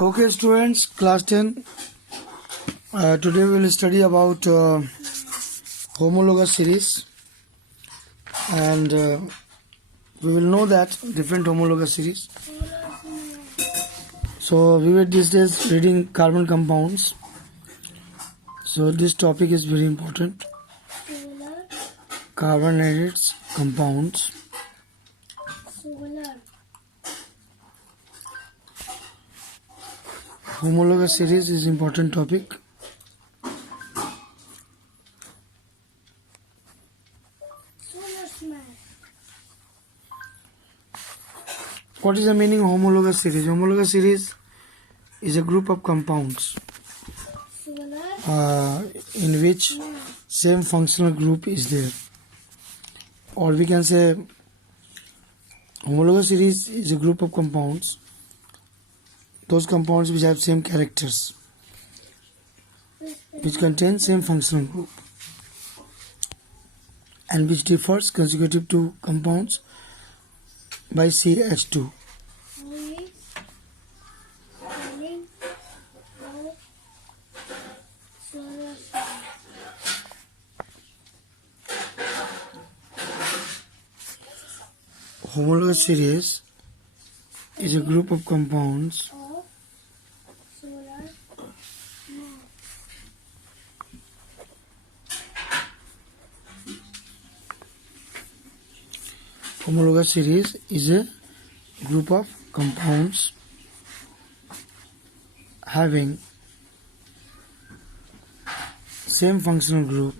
Okay, students, class 10. Today we will study about homologous series, and we will know that different homologous series. So we were these days reading carbon compounds. So this topic is very important. Carbonated compounds. Homologous series is important topic. What is the meaning of homologous series? Homologous series is a group of compounds in which same functional group is there. Or we can say homologous series is a group of compounds, those compounds which have same characters, which contain same functional group, and which differs consecutive to compounds by CH2. Homologous series is a group of compounds Homologous series is a group of compounds having same functional group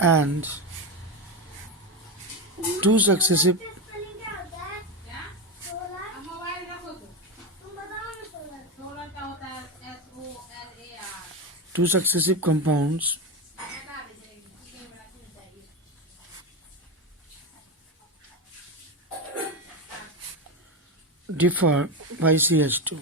and two successive compounds differ by CH2.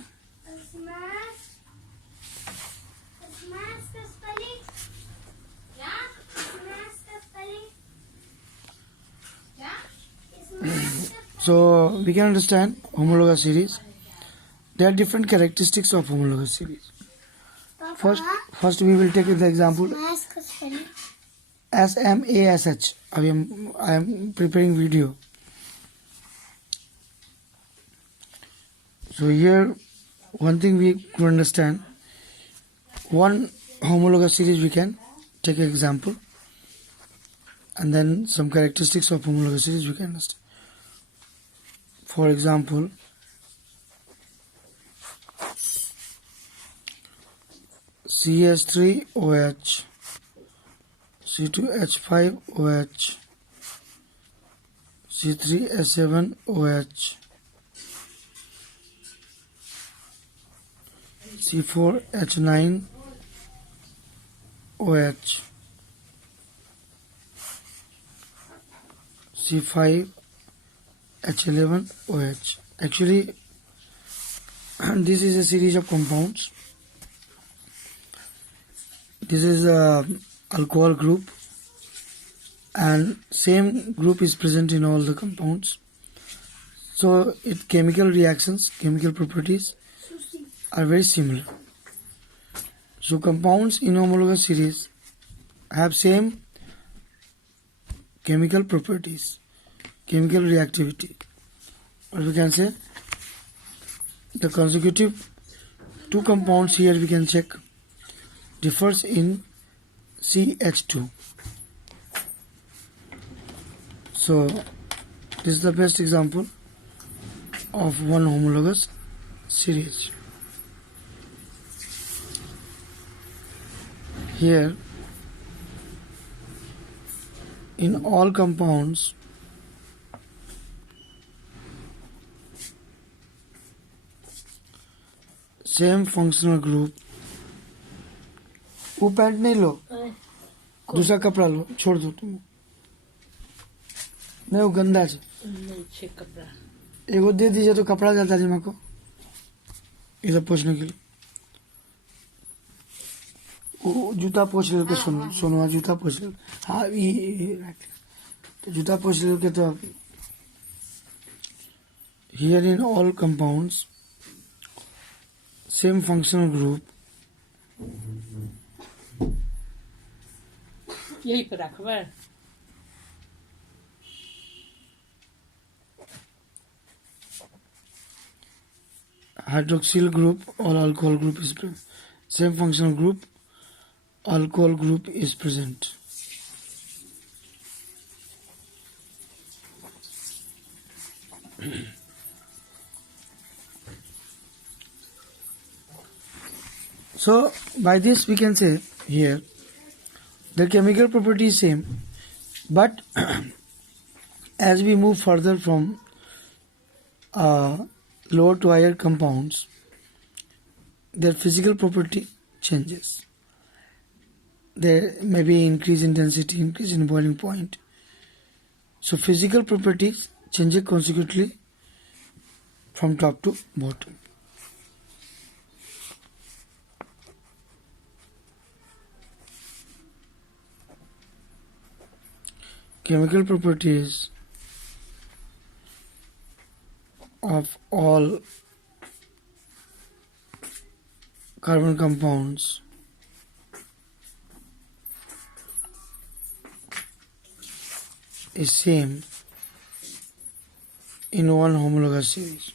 So we can understand homologous series. There are different characteristics of homologous series. First we will take the example SMASH. I am preparing video. So here one thing we could understand, one homologous series we can take an example, and then some characteristics of homologous series we can understand. For example, CH3OH, C2H5OH, C3H7OH, C4H9OH, C5H11OH. Actually, this is a series of compounds. This is a alcohol group, and same group is present in all the compounds. So its chemical reactions, chemical properties are very similar. So compounds in homologous series have same chemical properties, chemical reactivity, or we can say the consecutive two compounds here we can check differs in CH2. So this is the best example of one homologous series. Here in all compounds same functional group. वो pant नहीं लो, दूसरा कपड़ा लो, छोड़ दो तुम, नहीं वो गंदा है, एगो दे दीजिए तो कपड़ा जाता है को इधर पूछने के लिए। जूता पोछ ले के सोनुआ जूता पोछ ले हाँ ये तो जूता पोछ ले के तो here in all compounds same functional group यही पर रखबे hydroxyl group or alcohol group is present. Same functional group, alcohol group is present. So by this we can say here the chemical property is same, but as we move further from lower to higher compounds, their physical property changes. There may be increase in density, increase in boiling point. So physical properties change consequently from top to bottom. Chemical properties of all carbon compounds is same in one homologous series.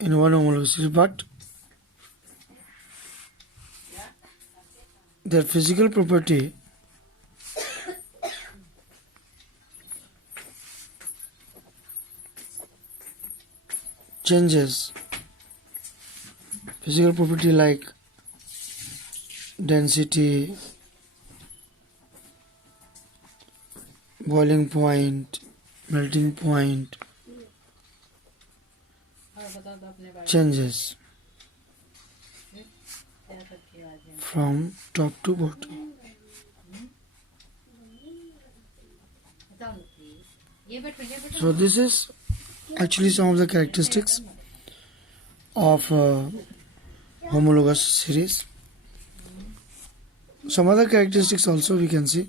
In one homologous series, but their physical property changes. Physical property like density, boiling point, melting point changes from top to bottom. So this is actually some of the characteristics of homologous series. Some other characteristics also we can see,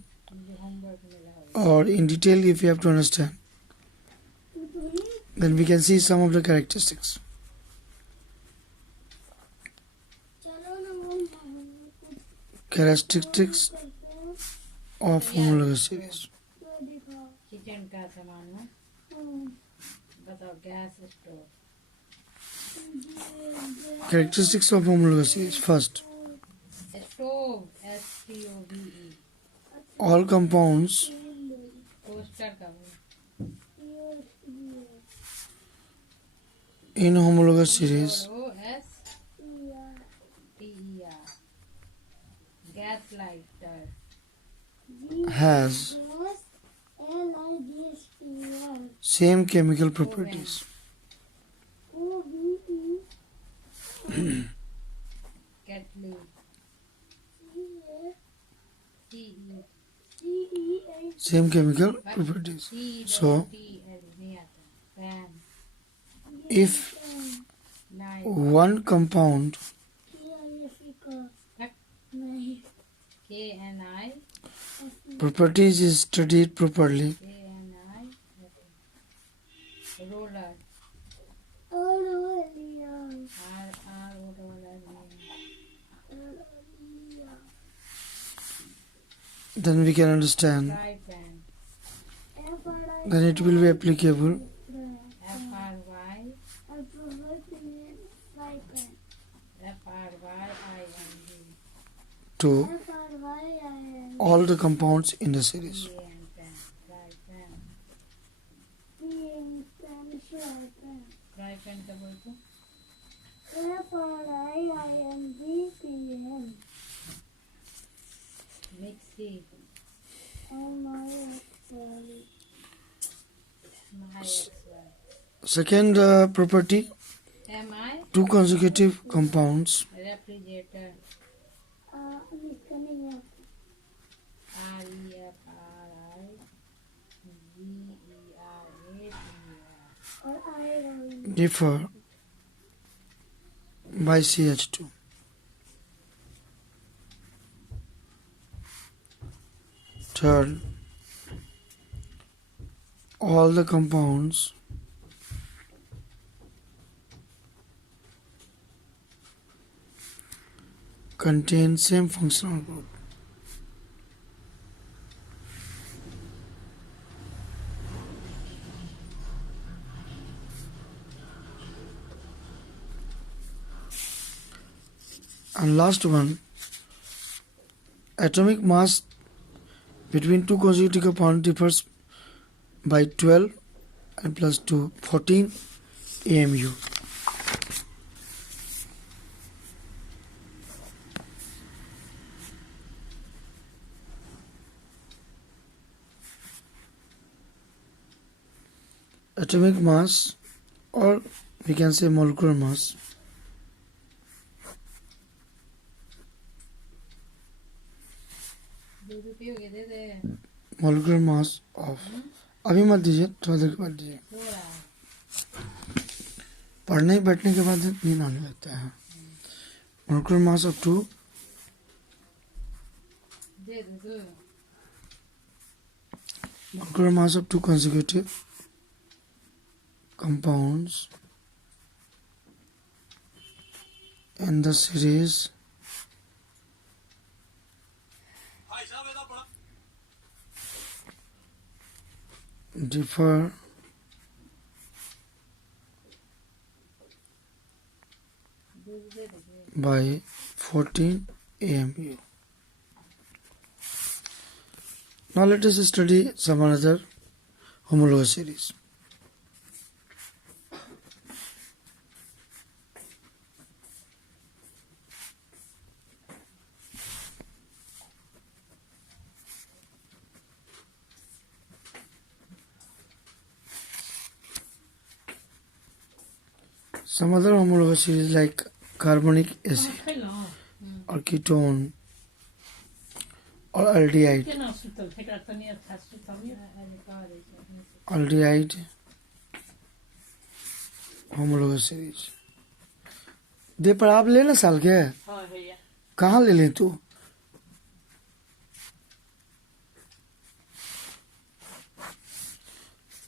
or in detail if you have to understand, then we can see some of the characteristics. Characteristics of homologous series. Kitchen का सामान में बताओ gas stove Characteristics of homologous series. First, stove STOVE all compounds toaster का in homologous series OSTER gas lighter has same chemical properties. Kettle Same chemical properties. So, if one compound KNI properties is studied properly, roller then we can understand, fry pan then it will be applicable FRY to all the compounds in the series. fry pan का बोलते mixie Second property, MI two consecutive compounds refrigerator REFR differ by CH2. Third, all the compounds contain same functional group. And last one, atomic mass between two consecutive compounds differs by 12 and plus 2, 14 AMU. Atomic mass, or we can say molecular mass, दूध पियोगे दे दे molecular mass of, अभी मत दीजिए, थोड़ा देर के बाद दीजिए, सो रहा है पढ़ने बैठने के बाद नींद आने लगता है. Molecular mass of two दे दे दो molecular mass of two consecutive compounds in the series differ दूध दे दे by 14 AMU. Now let us study some another homologous series. Some other homologous series like carbonic acid or ketone or aldehyde. Aldehyde homologous series. दे पर आप ले ना साल के कहाँ ले ले तू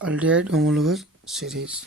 aldehyde homologous series.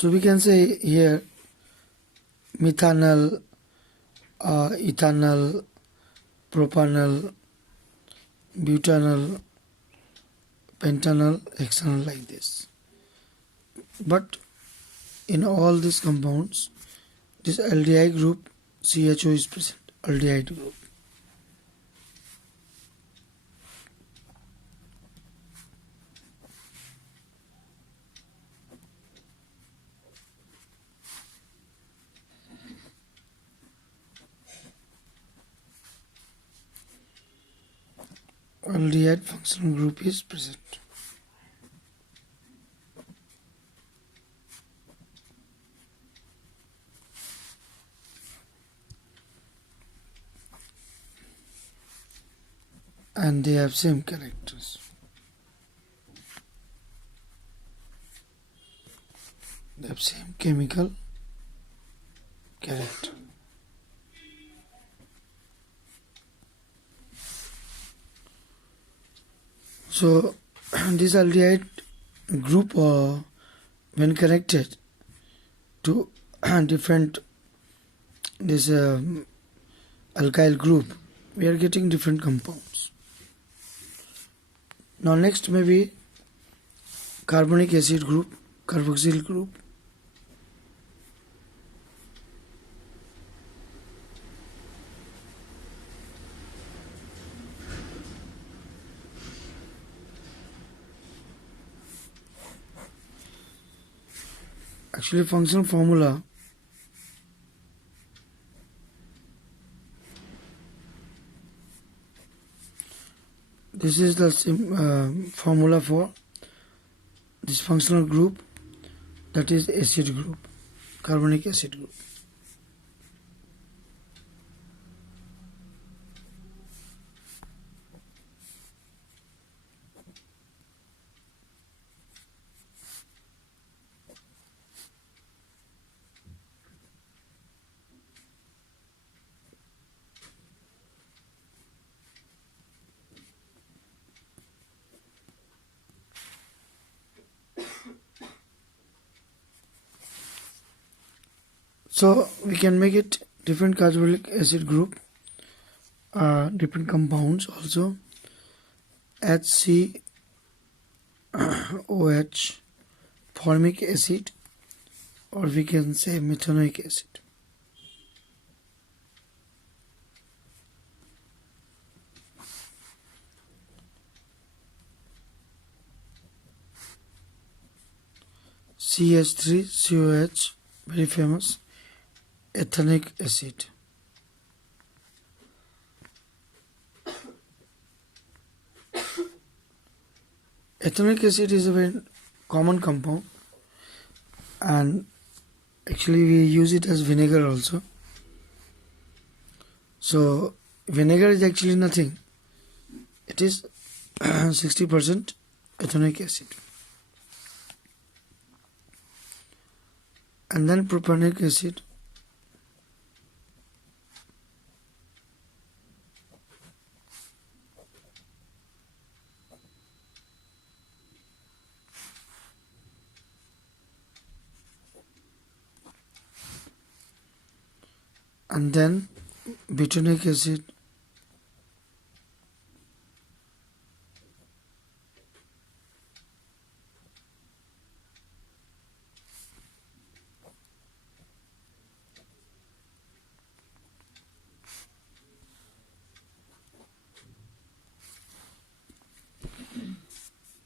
So we can say here methanol, ethanol, propanol, butanol, pentanol, hexanol like this. But in all these compounds, this aldehyde group CHO is present. Aldehyde group. Aldehyde functional group is present. And they have same characters. They have same chemical character. So this aldehyde group when connected to different this alkyl group, we are getting different compounds. Now next maybe carbonic acid group, carboxyl group. Actually, functional formula this is the formula for this functional group, that is acid group, carbonic acid group. So we can make it different carbonic acid group, different compounds also, HCOH, formic acid, or we can say methanoic acid. CH3COH, very famous, ethanic acid. Ethanic acid is a very common compound, and actually we use it as vinegar also. So vinegar is actually nothing. It is 60% ethanic acid. And then propanonic acid. And then butanoic acid.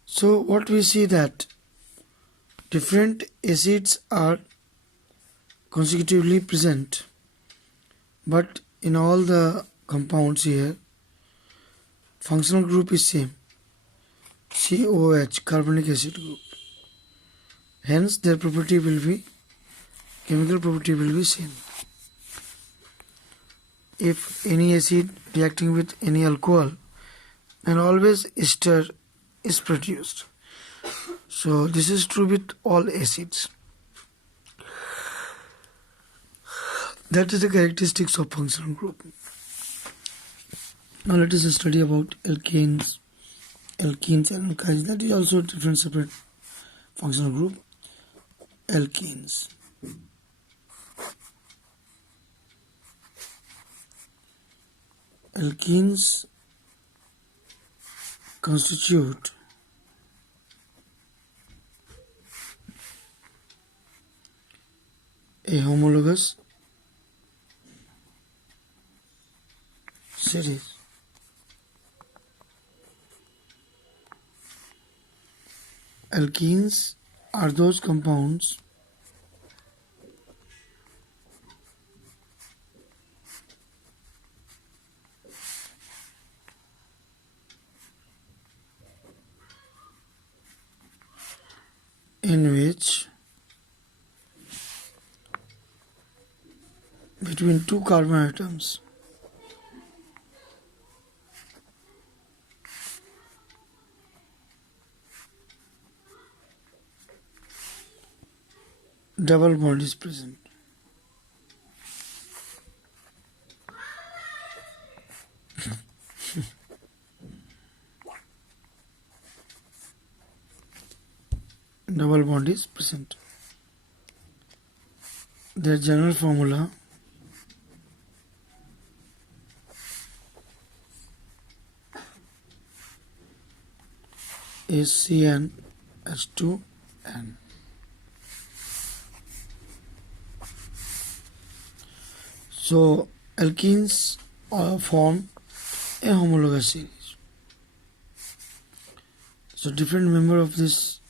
So what we see that different acids are consecutively present, but in all the compounds here, functional group is same, COH, carbonic acid group. Hence their property will be, chemical property will be same. If any acid reacting with any alcohol, then always ester is produced. So this is true with all acids. That is the characteristics of functional group. Now let us study about alkanes and alkynes. That is also a different separate functional group. Alkanes. Alkenes constitute a homologous series. Alkenes are those compounds in which between two carbon atoms double bond is present. Double bond is present. Their general formula is CnH2n. So alkenes form a homologous series. So different member of this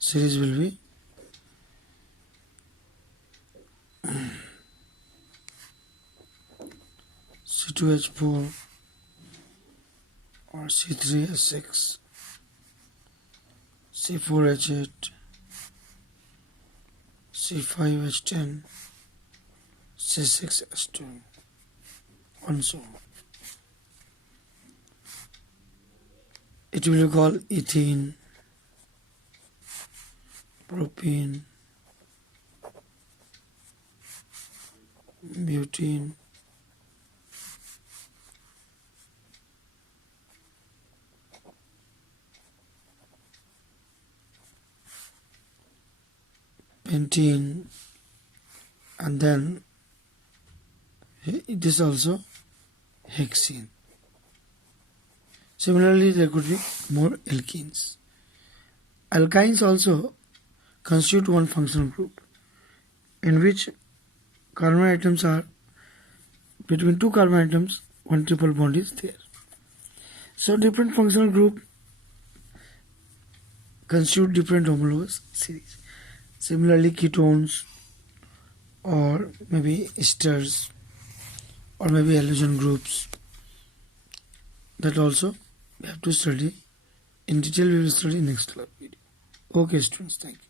series will be C2H4 or C3H6, C4H8, C5H10, C6H2, and so on. It will be called ethene, propene, butene, pentene, and then it is also hexene. Similarly, there could be more alkenes. Alkynes also constitute one functional group in which carbon atoms are between two carbon atoms, one triple bond is there. So different functional group constitute different homologous series. Similarly, ketones or maybe esters or maybe halogen groups, that also we have to study in detail. We will study next video. Okay students, thank you.